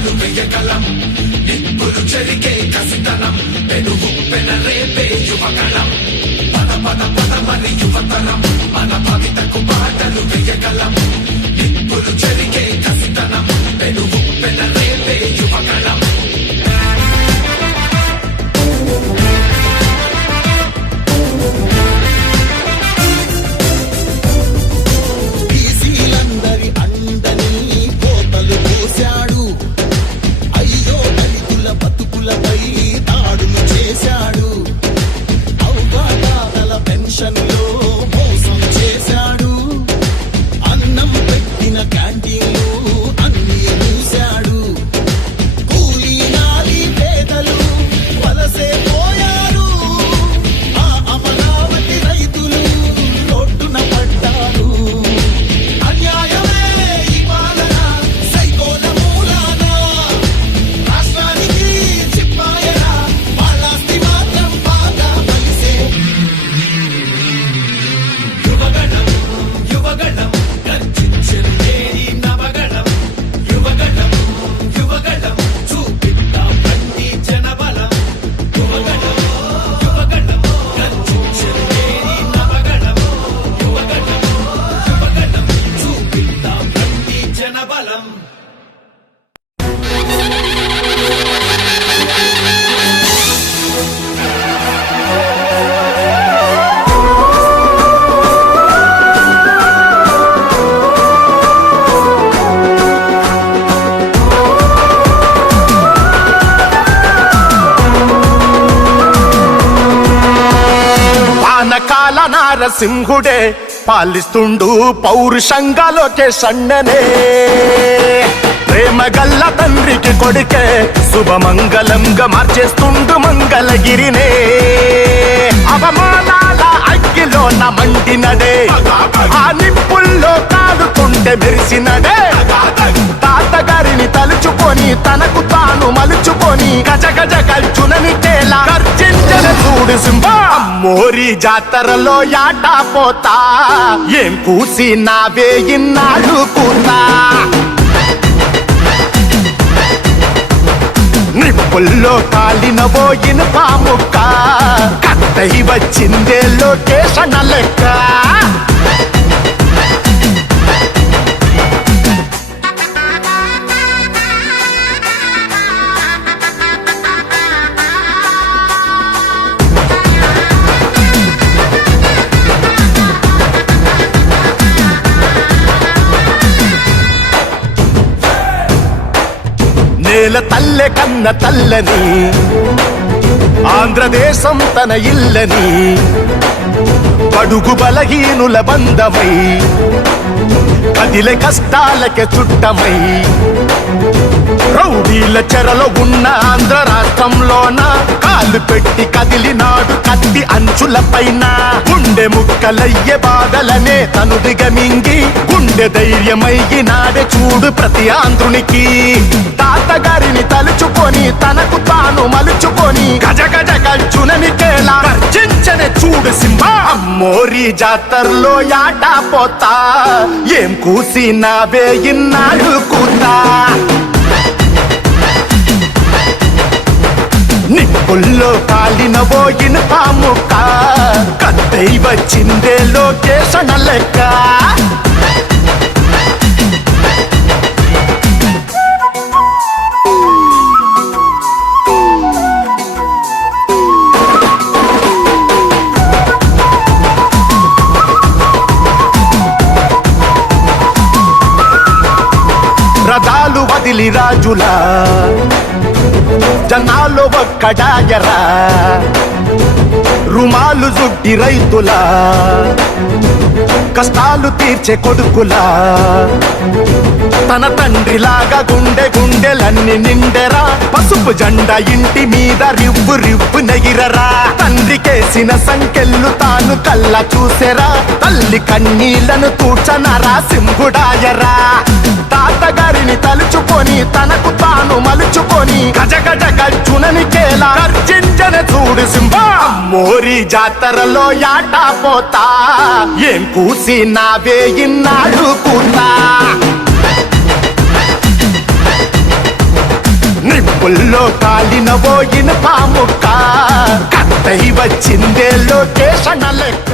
బాటలు వెయ్యగలం నిప్పులు చెరిగే కసితనం పెనుగు పెనరేపే యువకళం పద పద పద మరి యువతరం మన భవితకు బాటలు వెయ్యగలం నిప్పులు చెరిగే కసితనం పెనుగు పెనరేపే యువకళం నరసింహుడే పాలిస్తుండు పౌరుషంగా లోకేశన్ననే ప్రేమ గల్ల తండ్రికి కొడుకే శుభమంగళంగా మార్చేస్తుండు మంగళగిరినే అవమానాల అగ్గిలోన మండినడే ఆ నిప్పుల్లో కాలుతుంటే మెరిసినడే తాతగారిని తలుచుకొని తనకు తాను మలుచుకొని గజ గజ గల్చునని తేలా గర్జించన చూడు సింహ అమ్మోరి జాతరలో యాటా పోతా ఏం కూసి నావే ఇన్నాళ్ళు కూతా నిప్పుల్లో కాలిన పోయిన పాముక్క కట్టై వచ్చిందే లోకేశన లెక్క నేల తల్లె కన్న తల్లని ఆంధ్రదేశం తన ఇల్లని బడుగు బలహీనుల బంధమై కదిలే కష్టాలకే చుట్టమై రౌడీల చెరలో ఉన్న ఆంధ్ర రాష్ట్రంలోన కాలు పెట్టి కదిలినాడు కత్తి అంచుల పైన గుండె ముక్కలయ్యే బాధలనే తను దిగమింగి గుండె ధైర్యమయ్యినాడే చూడు ప్రతి ఆంధ్రునికి తాతగారిని తలుచుకొని తనకు తాను మలుచుకొని గజ గజ గల్చునని కేలా గర్జించనే చూడు సింహ అమ్మోరి జాతరలో యాటా పోతా ఏం కూసి నావే ఇన్నాళ్ళు కూతా నిప్పుల్లో కాలిన పోయిన పాముక్క కత్తై వచ్చిందే లోకేశన లెక్క రథాలు వదిలి రాజులా జనాలు ఒక్కడాయరా రుమాలు జుట్టి రైతులా కష్టాలు తీర్చే కొడుకులా తన తండ్రిలాగా గుండె గుండెలన్నీ నిండెరా పసుపు జెండా ఇంటి మీద రివ్వు రివ్వు నెగిరరా తండ్రికేసిన సంకెళ్ళు తాను కళ్ళ చూసెరా తల్లి కన్నీళ్లను తూర్చనరా సింహుడాయరా తాతగారిని తలుచుకొని తనకు తాను మలుచుకొని గజ గజ గల్చునని కేలా గర్జించన చూడు సింహ అమ్మోరి జాతరలో యాటా పోతా ఏం కూసి నావే ఇన్నాళ్ళు కూతా నిప్పుల్లో కాలిన పోయిన పాముక్క కత్తయి వచ్చిందే లోకేషణ లెక్క